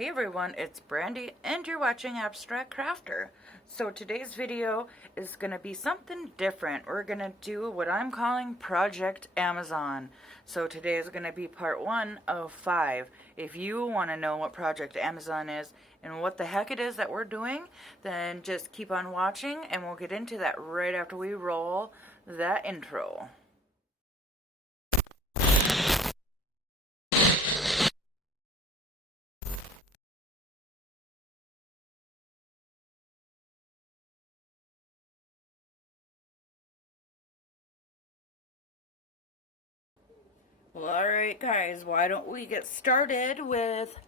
Hey everyone, it's Brandy and you're watching Abstract Crafter. So today's video is going to be something different. We're going to do what I'm calling Project Amazon. So today is going to be part 1 of 5. If you want to know what Project Amazon is and what the heck it is that we're doing, then just keep on watching and we'll get into that right after we roll that intro. Well, alright guys, why don't we get started with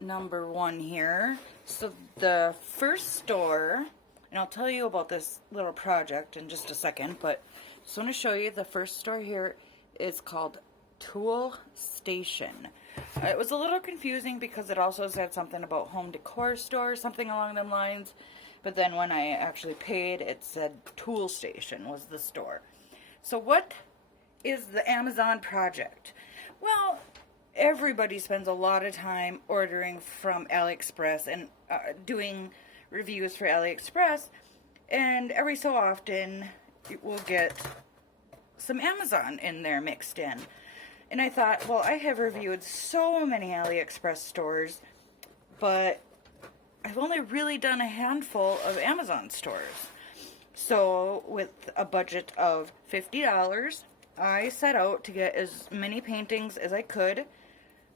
number 1 here. So the first store, and I'll tell you about this little project in just a second, but I just want to show you the first store here is called Tool Station. It was a little confusing because it also said something about home decor store, something along them lines, but then when I actually paid, it said Tool Station was the store. So what is the Amazon project? Well, everybody spends a lot of time ordering from AliExpress and doing reviews for AliExpress, and every so often we'll get some Amazon in there mixed in. And I thought, well, I have reviewed so many AliExpress stores, but I've only really done a handful of Amazon stores. So with a budget of $50, I set out to get as many paintings as I could.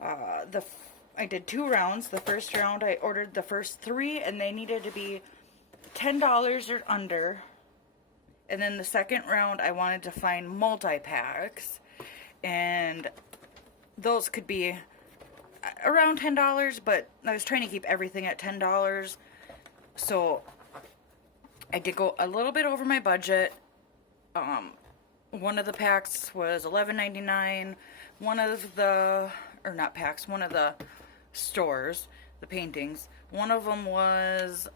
I did 2 rounds. The first round I ordered the first 3 and they needed to be $10 or under. And then the second round I wanted to find multi-packs, and those could be around $10, but I was trying to keep everything at $10. So I did go a little bit over my budget. One of the packs was $11.99. One of the stores, the paintings, one of them was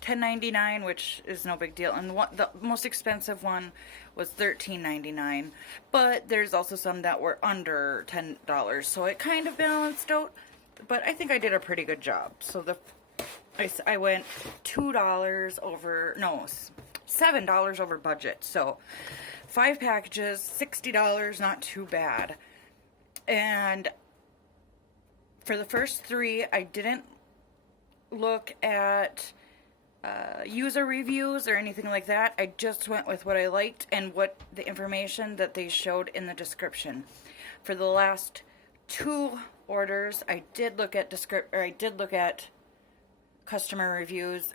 $10.99, which is no big deal, and the most expensive one was $13.99. But there's also some that were under $10, so it kind of balanced out. But I think I did a pretty good job. So I went $7 over budget. So 5 packages, $60, not too bad. And for the first 3, I didn't look at user reviews or anything like that. I just went with what I liked and what the information that they showed in the description. For the last 2 orders, I did look at customer reviews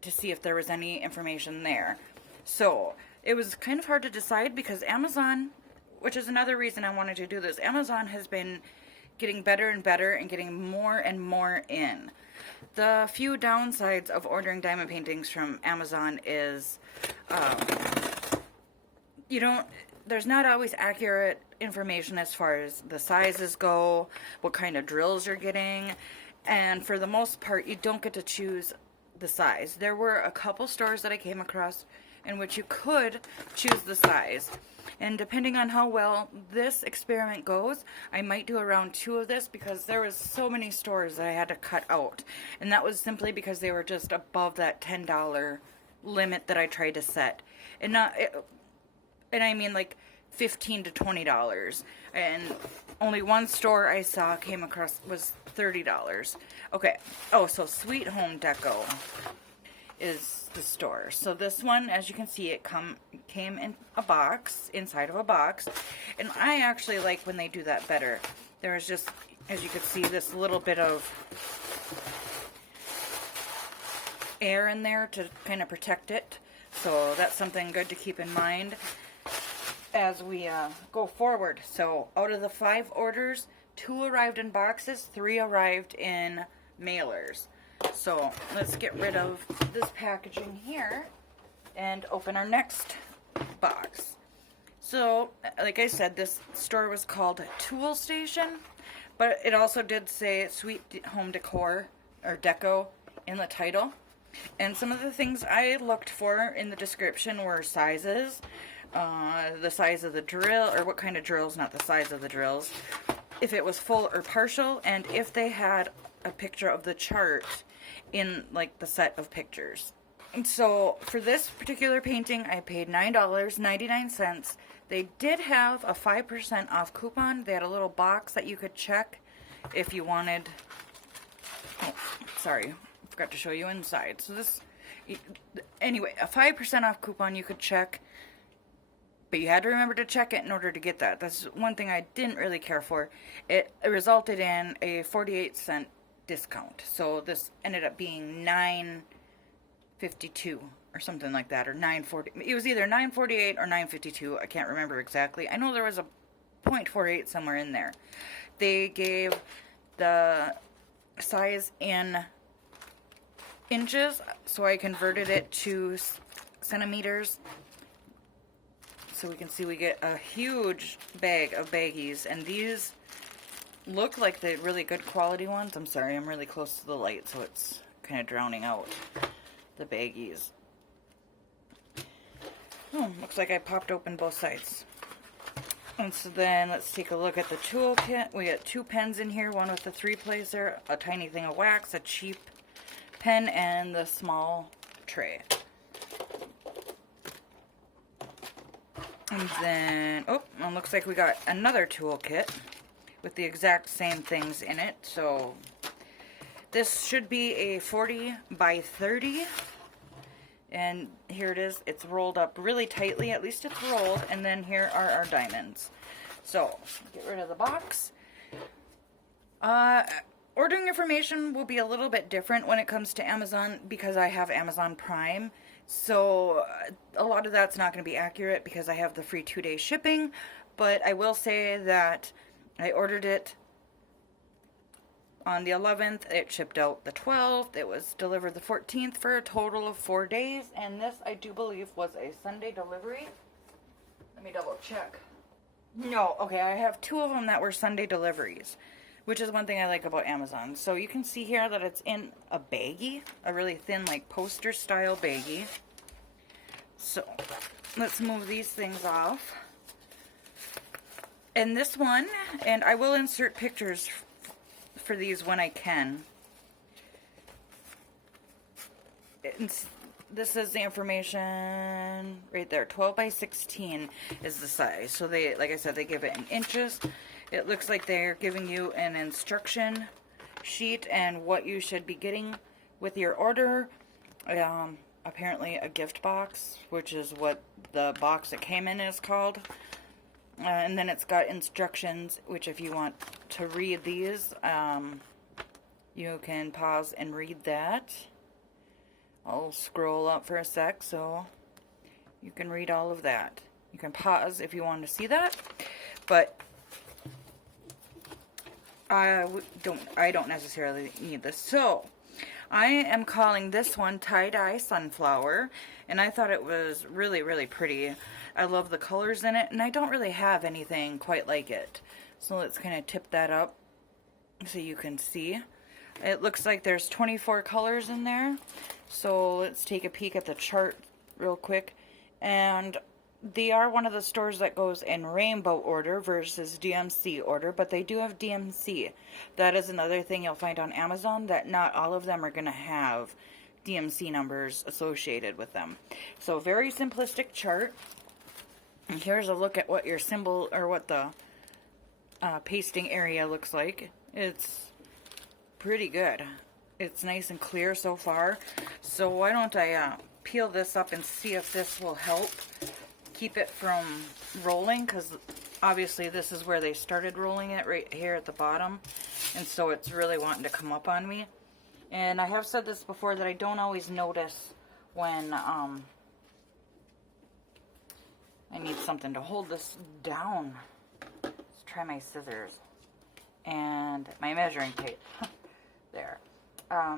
to see if there was any information there. So it was kind of hard to decide because Amazon, which is another reason I wanted to do this, Amazon has been getting better and better and getting more and more in. The few downsides of ordering diamond paintings from Amazon is there's not always accurate information as far as the sizes go, what kind of drills you're getting, and for the most part you don't get to choose the size. There were a couple stores that I came across in which you could choose the size, and depending on how well this experiment goes, I might do around 2 of this, because there was so many stores that I had to cut out, and that was simply because they were just above that $10 limit that I tried to set, and I mean like $15 to $20, and only one store I saw came across was $30. Okay. Oh, so Sweet Home Deco is the store. So this one, as you can see, it came in a box, inside of a box, and I actually like when they do that better. There was just, as you can see, this little bit of air in there to kind of protect it. So that's something good to keep in mind as we go forward. So out of the 5 orders, 2 arrived in boxes, 3 arrived in mailers. So let's get rid of this packaging here and open our next box. So like I said, this store was called Tool Station, but it also did say Sweet Home Decor or Deco in the title. And some of the things I looked for in the description were sizes, the size of the drill, or what kind of drills, not the size of the drills, if it was full or partial, and if they had a picture of the chart in like the set of pictures. And so for this particular painting, I paid $9.99. They did have a 5% off coupon. They had a little box that you could check if you wanted. Oh, sorry, forgot to show you inside. So this, anyway, a 5% off coupon you could check, but you had to remember to check it in order to get that. That's one thing I didn't really care for. It resulted in a 48-cent discount. So this ended up being $9.52 or something like that, or $9.40. It was either $9.48 or $9.52. I can't remember exactly. I know there was a .48 somewhere in there. They gave the size in inches, so I converted it to centimeters. So we can see we get a huge bag of baggies, and these look like the really good quality ones. I'm sorry, I'm really close to the light, so it's kind of drowning out the baggies. Oh, looks like I popped open both sides. And so then let's take a look at the toolkit. We got 2 pens in here, one with the 3-placer, a tiny thing of wax, a cheap pen, and the small tray. And then, oh, it looks like we got another toolkit with the exact same things in it. So this should be a 40 by 30. And here it is. It's rolled up really tightly. At least it's rolled. And then here are our diamonds. So, get rid of the box. Ordering information will be a little bit different when it comes to Amazon because I have Amazon Prime. So, a lot of that's not going to be accurate because I have the free 2-day shipping. But I will say that I ordered it on the 11th, it shipped out the 12th, it was delivered the 14th for a total of 4 days, and this, I do believe, was a Sunday delivery. Let me double check. No, okay, I have 2 of them that were Sunday deliveries, which is one thing I like about Amazon. So you can see here that it's in a baggie, a really thin, like, poster style baggie. So, let's move these things off. And this one, and I will insert pictures for these when I can. This is the information right there. 12 by 16 is the size. So they, like I said, they give it in inches. It looks like they're giving you an instruction sheet and what you should be getting with your order. Apparently a gift box, which is what the box it came in is called. And then it's got instructions, which if you want to read these, you can pause and read that. I'll scroll up for a sec so you can read all of that. You can pause if you want to see that, but I don't necessarily need this. So I am calling this one Tie-Dye Sunflower, and I thought it was really, really pretty. I love the colors in it, and I don't really have anything quite like it. So let's kind of tip that up so you can see. It looks like there's 24 colors in there. So let's take a peek at the chart real quick. And they are one of the stores that goes in rainbow order versus DMC order, but they do have DMC. That is another thing you'll find on Amazon, that not all of them are going to have DMC numbers associated with them. So very simplistic chart. And here's a look at what your symbol, or what the pasting area looks like. It's pretty good. It's nice and clear so far. So why don't I peel this up and see if this will help keep it from rolling, because obviously this is where they started rolling it, right here at the bottom, and so it's really wanting to come up on me. And I have said this before that I don't always notice when I need something to hold this down. Let's try my scissors and my measuring tape. There. I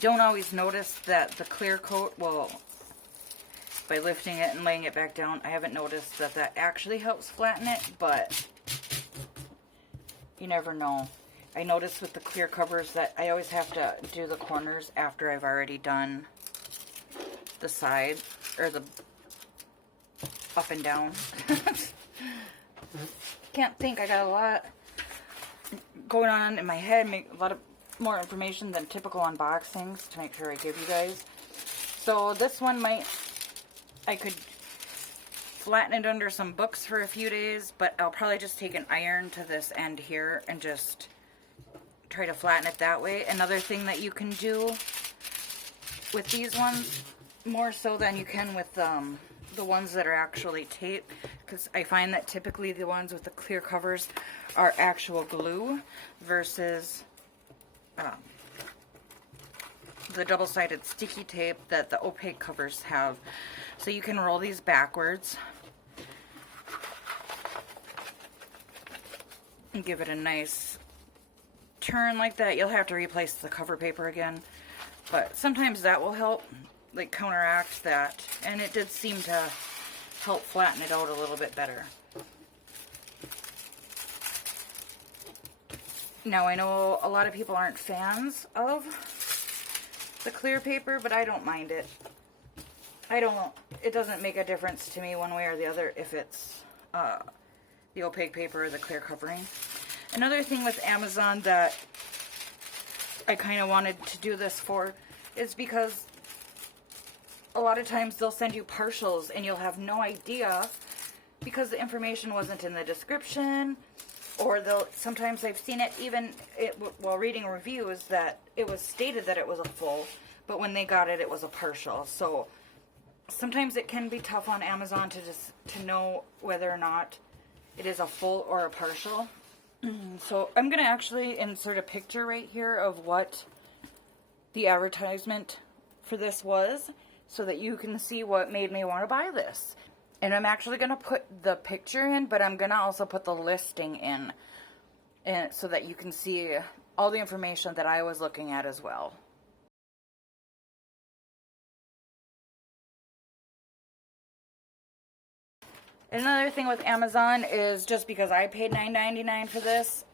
don't always notice that the clear coat will, by lifting it and laying it back down, I haven't noticed that that actually helps flatten it, but you never know. I notice with the clear covers that I always have to do the corners after I've already done the side, or the up and down. can't think. I got a lot going on in my head. Make a lot of more information than typical unboxings to make sure I give you guys. So this one I could flatten it under some books for a few days, but I'll probably just take an iron to this end here and just try to flatten it that way. Another thing that you can do with these ones, more so than you can with the ones that are actually tape, because I find that typically the ones with the clear covers are actual glue versus the double-sided sticky tape that the opaque covers have. So you can roll these backwards and give it a nice turn like that. You'll have to replace the cover paper again, but sometimes that will help, like, counteract that, and it did seem to help flatten it out a little bit better. Now, I know a lot of people aren't fans of the clear paper, but I don't mind it. It doesn't make a difference to me one way or the other if it's the opaque paper or the clear covering. Another thing with Amazon that I kind of wanted to do this for is because a lot of times they'll send you partials and you'll have no idea because the information wasn't in the description, or sometimes I've seen it even while reading reviews that it was stated that it was a full, but when they got it, it was a partial. So sometimes it can be tough on Amazon to know whether or not it is a full or a partial. So I'm going to actually insert a picture right here of what the advertisement for this was, so that you can see what made me want to buy this. And I'm actually going to put the picture in, but I'm going to also put the listing in, and so that you can see all the information that I was looking at as well. Another thing with Amazon is, just because I paid $9.99 for this,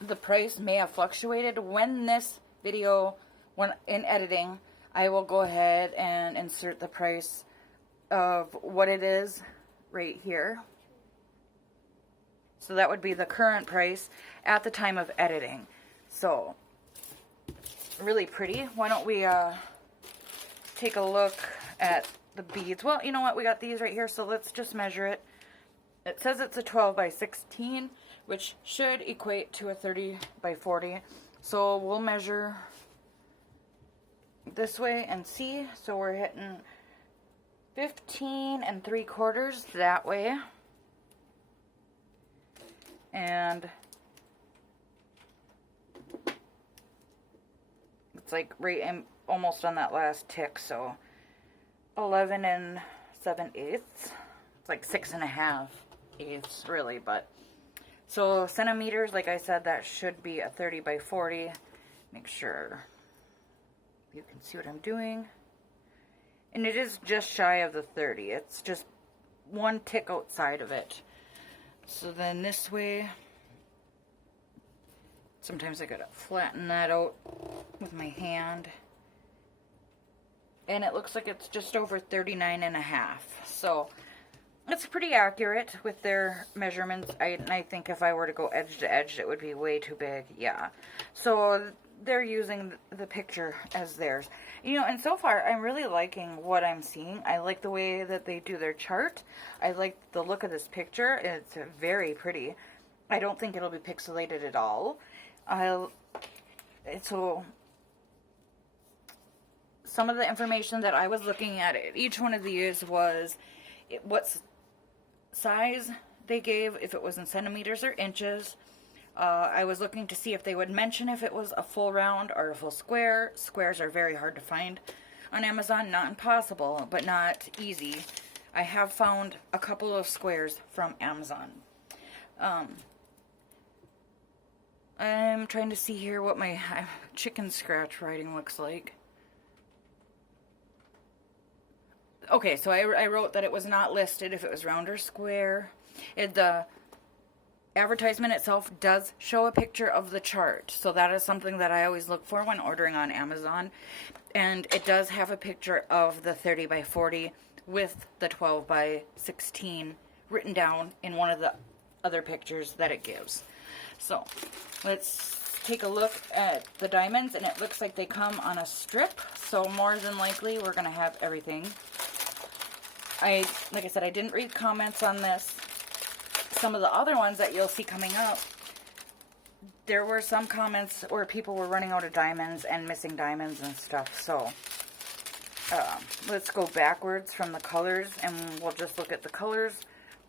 the price may have fluctuated. When this video, when in editing, I will go ahead and insert the price of what it is right here. So that would be the current price at the time of editing. So, really pretty. Why don't we take a look at the beads? Well, you know what? We got these right here, so let's just measure it. It says it's a 12 by 16, which should equate to a 30 by 40. So we'll measure this way and see. So we're hitting 15 3/4 that way, and it's like right in, almost on that last tick. So 11 7/8. It's like 6 1/2 eighths really, but so centimeters, like I said, that should be a 30 by 40. Make sure you can see what I'm doing. And it is just shy of the 30. It's just one tick outside of it. So then this way, sometimes I gotta flatten that out with my hand. And it looks like it's just over 39 1/2. So it's pretty accurate with their measurements. I think if I were to go edge to edge, it would be way too big. Yeah. So they're using the picture as theirs. You know, and so far, I'm really liking what I'm seeing. I like the way that they do their chart. I like the look of this picture. It's very pretty. I don't think it'll be pixelated at all. So some of the information that I was looking at, each one of these was what size they gave, if it was in centimeters or inches. I was looking to see if they would mention if it was a full round or a full square. Squares are very hard to find on Amazon. Not impossible, but not easy. I have found a couple of squares from Amazon. I'm trying to see here what my chicken scratch writing looks like. Okay, so I wrote that it was not listed if it was round or square. The advertisement itself does show a picture of the chart, so that is something that I always look for when ordering on Amazon. And it does have a picture of the 30 by 40 with the 12 by 16 written down in one of the other pictures that it gives. So let's take a look at the diamonds, and it looks like they come on a strip, so more than likely we're going to have everything. Like I said, I didn't read comments on this. Some of the other ones that you'll see coming up, there were some comments where people were running out of diamonds and missing diamonds and stuff. So let's go backwards from the colors, and we'll just look at the colors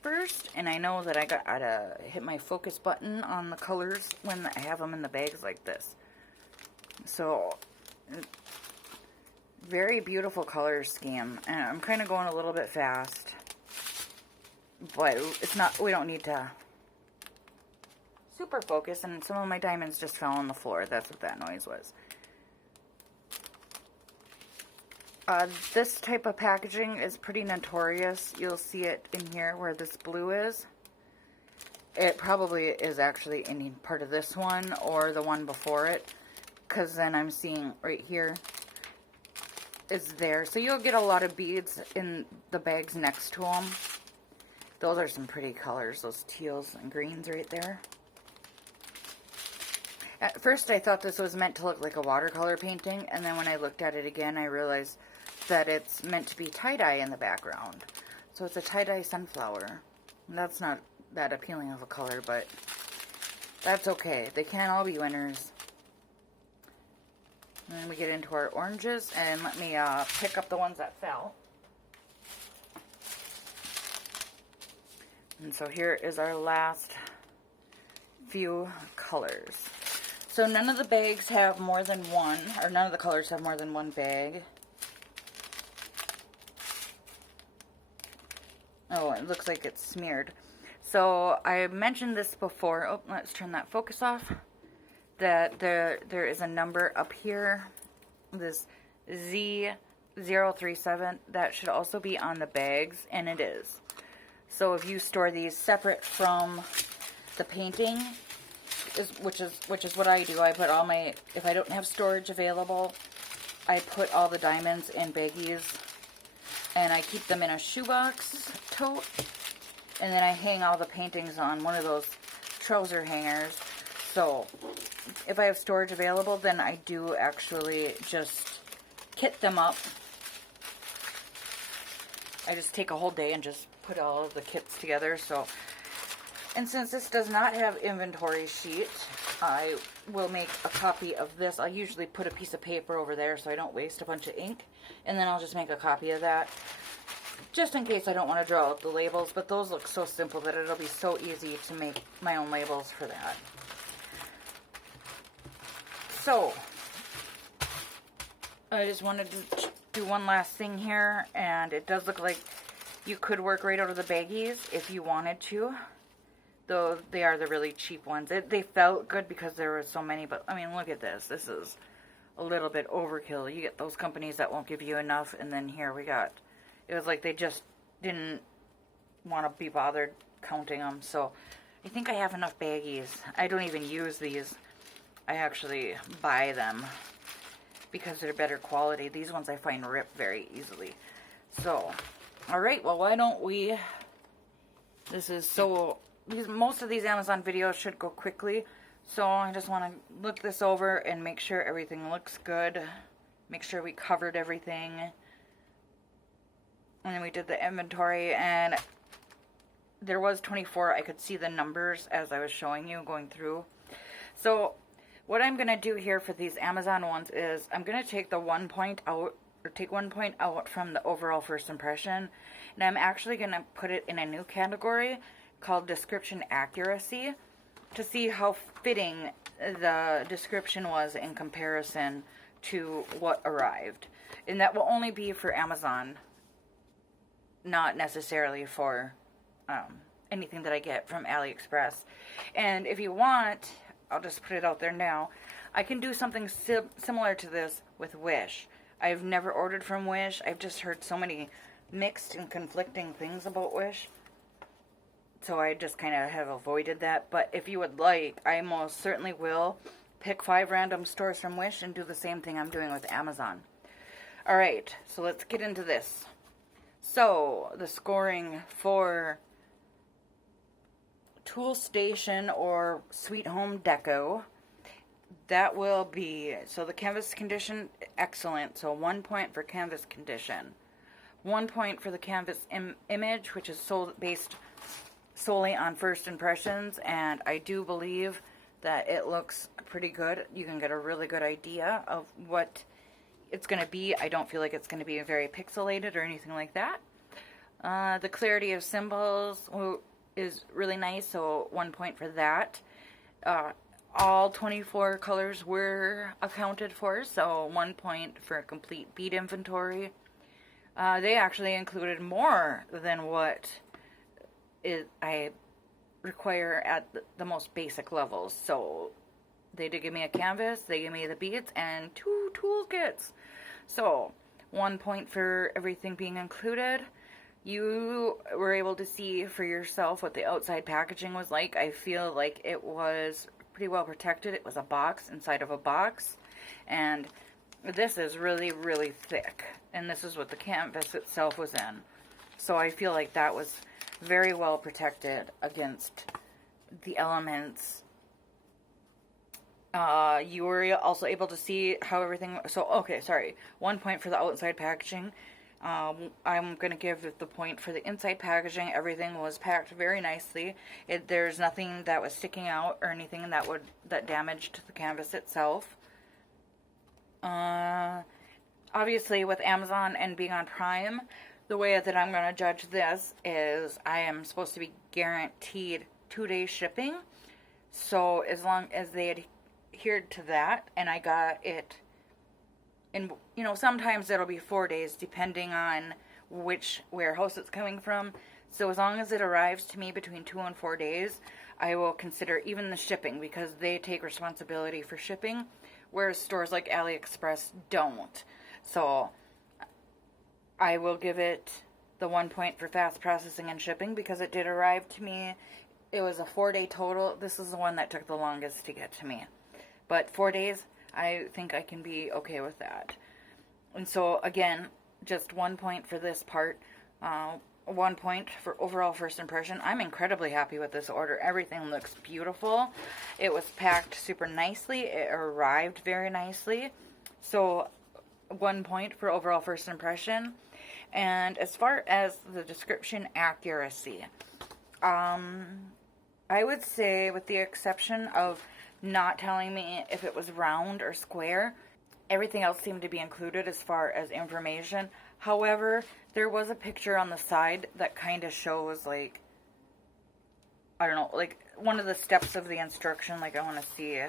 first. And I know that I gotta hit my focus button on the colors when I have them in the bags like this. So very beautiful color scheme, and I'm kind of going a little bit fast, but it's not, we don't need to super focus. And some of my diamonds just fell on the floor. That's what that noise was. This type of packaging is pretty notorious. You'll see it in here where this blue is. It probably is actually in part of this one or the one before it, because then I'm seeing right here is there. So you'll get a lot of beads in the bags next to them. Those are some pretty colors, those teals and greens right there. At first I thought this was meant to look like a watercolor painting, and then when I looked at it again I realized that it's meant to be tie-dye in the background. So it's a tie-dye sunflower. That's not that appealing of a color, but that's okay. They can't all be winners. And then we get into our oranges, and let me pick up the ones that fell. And so here is our last few colors. So none of the bags have more than one, or none of the colors have more than one bag. Oh, it looks like it's smeared. So I mentioned this before. Oh, let's turn that focus off. That there is a number up here, this Z037, that should also be on the bags, and it is. So if you store these separate from the painting, which is what I do. I put all my, if I don't have storage available, I put all the diamonds in baggies, and I keep them in a shoebox tote, and then I hang all the paintings on one of those trouser hangers. So if I have storage available, then I do actually just kit them up. I just take a whole day and just put all of the kits together. So, and since this does not have inventory sheet, I will make a copy of this. I'll usually put a piece of paper over there so I don't waste a bunch of ink, and then I'll just make a copy of that just in case I don't want to draw out the labels. But those look so simple that it'll be so easy to make my own labels for that. So I just wanted to do one last thing here, and it does look like you could work right out of the baggies if you wanted to, though they are the really cheap ones. They felt good because there were so many, but I mean, look at this. This is a little bit overkill. You get those companies that won't give you enough, and then here we got, it was like they just didn't want to be bothered counting them. So I think I have enough baggies. I don't even use these. I actually buy them because they're better quality. These ones I find rip very easily. So, alright, well, why don't we, most of these Amazon videos should go quickly, so I just want to look this over and make sure everything looks good, make sure we covered everything, and then we did the inventory, and there was 24. I could see the numbers as I was showing you going through. So what I'm going to do here for these Amazon ones is I'm going to take the 1 point out, or take 1 point out from the overall first impression, and I'm actually going to put it in a new category called description accuracy to see how fitting the description was in comparison to what arrived. And that will only be for Amazon, not necessarily for anything that I get from AliExpress. And if you want, I'll just put it out there now, I can do something similar to this with Wish. I've never ordered from Wish. I've just heard so many mixed and conflicting things about Wish. So I just kind of have avoided that. But if you would like, I most certainly will pick 5 random stores from Wish and do the same thing I'm doing with Amazon. Alright, so let's get into this. So, the scoring for Tool Station or Sweet Home Deco. That will be, so the canvas condition, excellent. So 1 point for canvas condition. 1 point for the canvas image, which is based solely on first impressions. And I do believe that it looks pretty good. You can get a really good idea of what it's going to be. I don't feel like it's going to be very pixelated or anything like that. The clarity of symbols is really nice, so 1 point for that. All 24 colors were accounted for, so 1 point for a complete bead inventory. They actually included more than what I require at the most basic levels. So they did give me a canvas, they gave me the beads, and 2 toolkits. So 1 point for everything being included. You were able to see for yourself what the outside packaging was like. I feel like it was pretty well protected. It was a box inside of a box, and this is really, really thick, and this is what the canvas itself was in. So I feel like that was very well protected against the elements. You were also able to see how everything, so okay, sorry, 1 point for the outside packaging. I'm going to give the point for the inside packaging. Everything was packed very nicely. There's nothing that was sticking out or anything that damaged the canvas itself. Obviously, with Amazon and being on Prime, the way that I'm going to judge this is I am supposed to be guaranteed 2-day shipping. So as long as they adhered to that and I got it, and, you know, sometimes it'll be 4 days depending on which warehouse it's coming from. So as long as it arrives to me between 2 and 4 days, I will consider even the shipping, because they take responsibility for shipping, whereas stores like AliExpress don't. So I will give it the 1 point for fast processing and shipping because it did arrive to me. It was a 4-day total. This is the one that took the longest to get to me. But 4 days, I think I can be okay with that. And so, again, just 1 point for this part. 1 point for overall first impression. I'm incredibly happy with this order. Everything looks beautiful. It was packed super nicely. It arrived very nicely. So, 1 point for overall first impression. And as far as the description accuracy, I would say, with the exception of not telling me if it was round or square, everything else seemed to be included as far as information. However, there was a picture on the side that kind of shows, like, I don't know, like one of the steps of the instruction. Like, I want to see,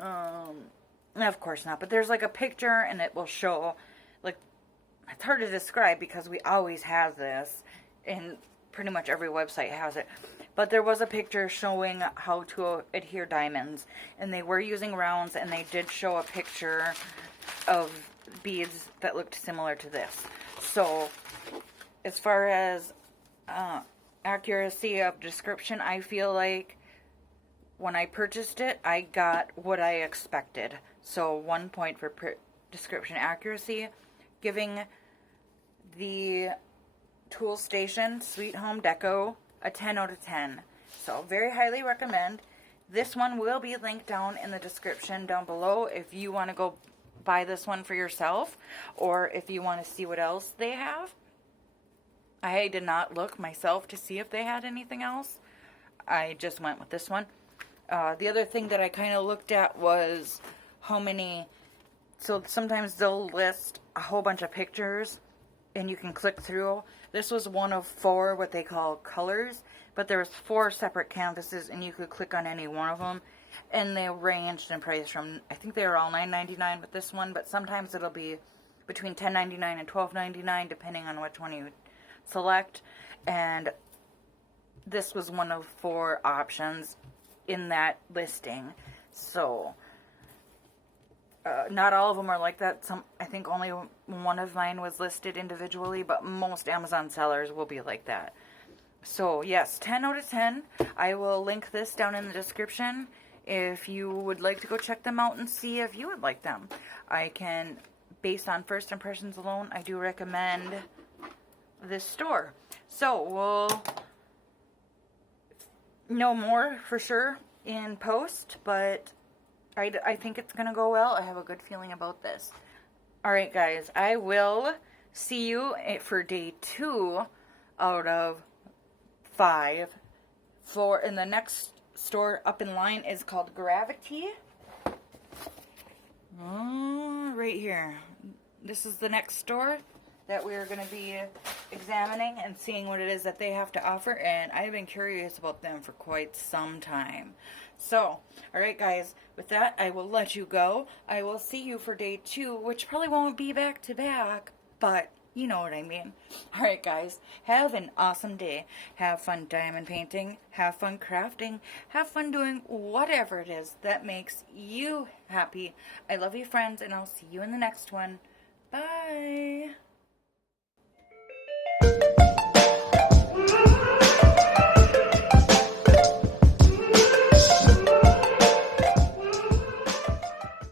of course not, but there's like a picture and it will show, like, it's hard to describe because we always have this, and pretty much every website has it. But there was a picture showing how to adhere diamonds, and they were using rounds, and they did show a picture of beads that looked similar to this. So, as far as accuracy of description, I feel like when I purchased it, I got what I expected. So 1 point for description accuracy, giving the Tool Station Sweet Home Deco a 10 out of 10. So very highly recommend. This one will be linked down in the description down below if you want to go buy this one for yourself, or if you want to see what else they have. I did not look myself to see if they had anything else. I just went with this one. The other thing that I kind of looked at was how many, so sometimes they'll list a whole bunch of pictures and you can click through. This was one of 4 what they call colors, but there was 4 separate canvases and you could click on any one of them, and they ranged in price from, I think they were all $9.99 with this one, but sometimes it'll be between $10.99 and $12.99 depending on which one you select. And this was one of 4 options in that listing. So not all of them are like that. I think only one of mine was listed individually, but most Amazon sellers will be like that. So yes, 10 out of 10. I will link this down in the description if you would like to go check them out and see if you would like them. I can, based on first impressions alone, I do recommend this store. So we'll know more for sure in post, but I think it's going to go well. I have a good feeling about this. All right, guys, I will see you for day 2 out of 5. In the next store up in line is called Gravity. Right here. This is the next store that we're going to be examining and seeing what it is that they have to offer, and I've been curious about them for quite some time. So, alright guys, with that, I will let you go. I will see you for day 2, which probably won't be back to back, but you know what I mean. Alright guys, have an awesome day. Have fun diamond painting, have fun crafting, have fun doing whatever it is that makes you happy. I love you, friends, and I'll see you in the next one. Bye!